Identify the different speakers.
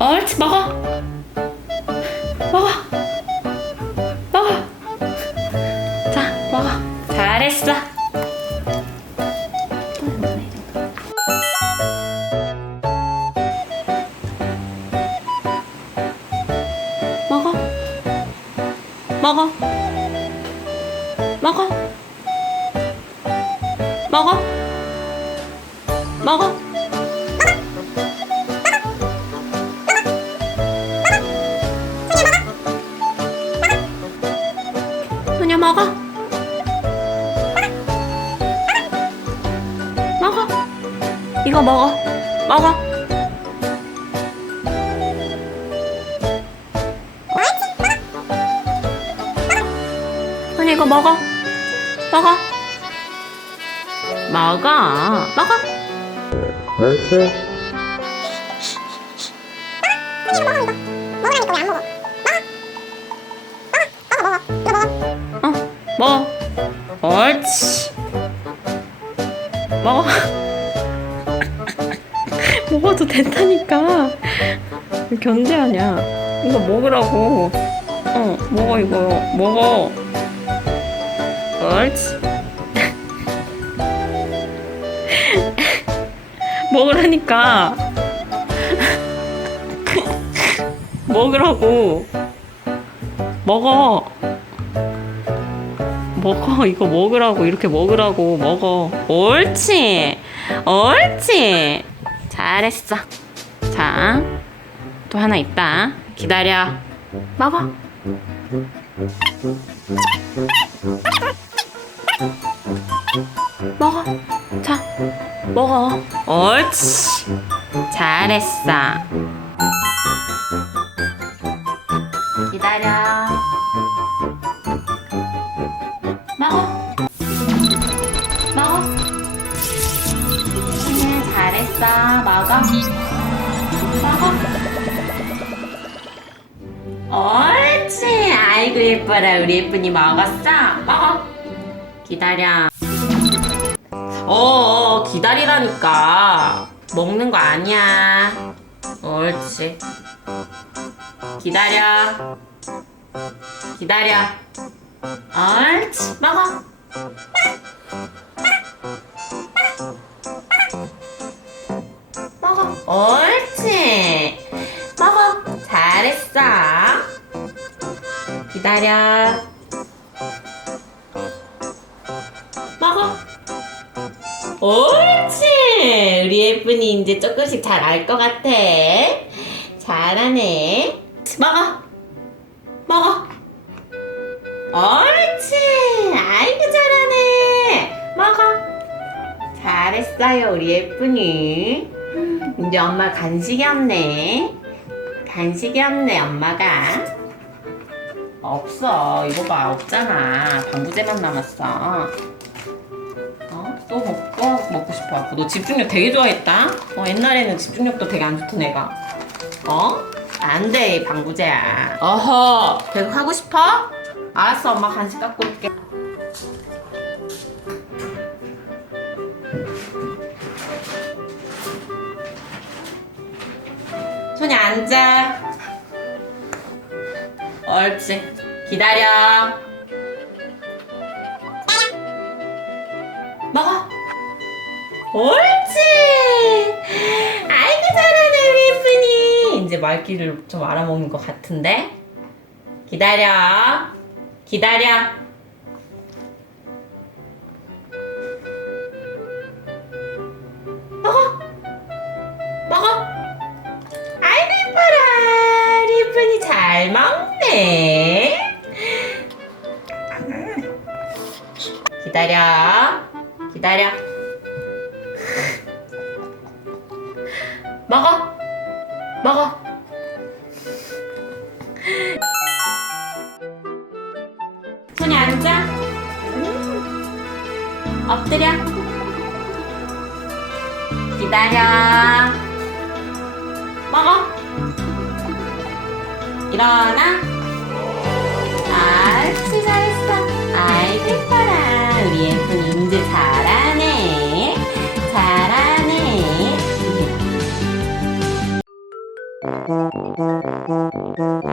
Speaker 1: 옳지 먹어 먹어 먹어 자 먹어 잘했어. 먹어 먹어 먹어 먹어 먹어. 소녀 먹어. 먹어. 이거 먹어. 먹어. 이거 먹어. 먹어. 먹어. 먹어 어. 먹어. 옳지 먹어. 먹어도 된다니까. 왜 견제하냐 이거 먹으라고. 어 먹어 이거. 먹어. 옳지 먹으라니까. 먹으라고. 먹어. 먹어. 이거 먹으라고. 이렇게 먹으라고. 먹어. 옳지. 옳지. 잘했어. 자 또 하나 있다. 기다려. 먹어 먹어. 자 먹어. 옳지. 잘했어. 기다려. 먹어. 먹어. 음, 잘했어. 먹어. 먹어. 옳지. 아이고 예뻐라. 우리 예쁜이 먹었어. 먹어. 기다려 어 기다리라니까. 먹는 거 아니야. 옳지. 기다려. 기다려. 옳지. 먹어. 먹어. 옳지. 먹어. 잘했어. 기다려 옳지. 우리 예쁜이 이제 조금씩 잘 알 것 같아. 잘하네. 먹어. 먹어. 옳지. 아이고 잘하네. 먹어. 잘했어요 우리 예쁜이. 이제 엄마 간식이 없네. 간식이 없네 엄마가. 없어. 이거 봐 없잖아. 방부제만 남았어. 어? 또 먹고 먹고 싶어 너 집중력 되게 좋아했다. 어, 옛날에는 집중력도 되게 안 좋던 애가. 어? 안돼 방부제야. 어허. 계속 하고 싶어? 알았어 엄마 간식 갖고 올게. 손이 앉아. 옳지 기다려 옳지! 아이고 잘하네 우리 예쁜이. 이제 말귀를 좀 알아먹는 것 같은데? 기다려. 기다려. 먹어. 먹어. 아이고 이뻐라. 우리 예쁜이 잘 먹네. 기다려. 기다려 먹어. 먹어. 손이 앉아. 엎드려. 기다려. 먹어. 일어나. 옳지 잘했어. 아이고 예뻐라 우리 예쁜이 Mm-hmm.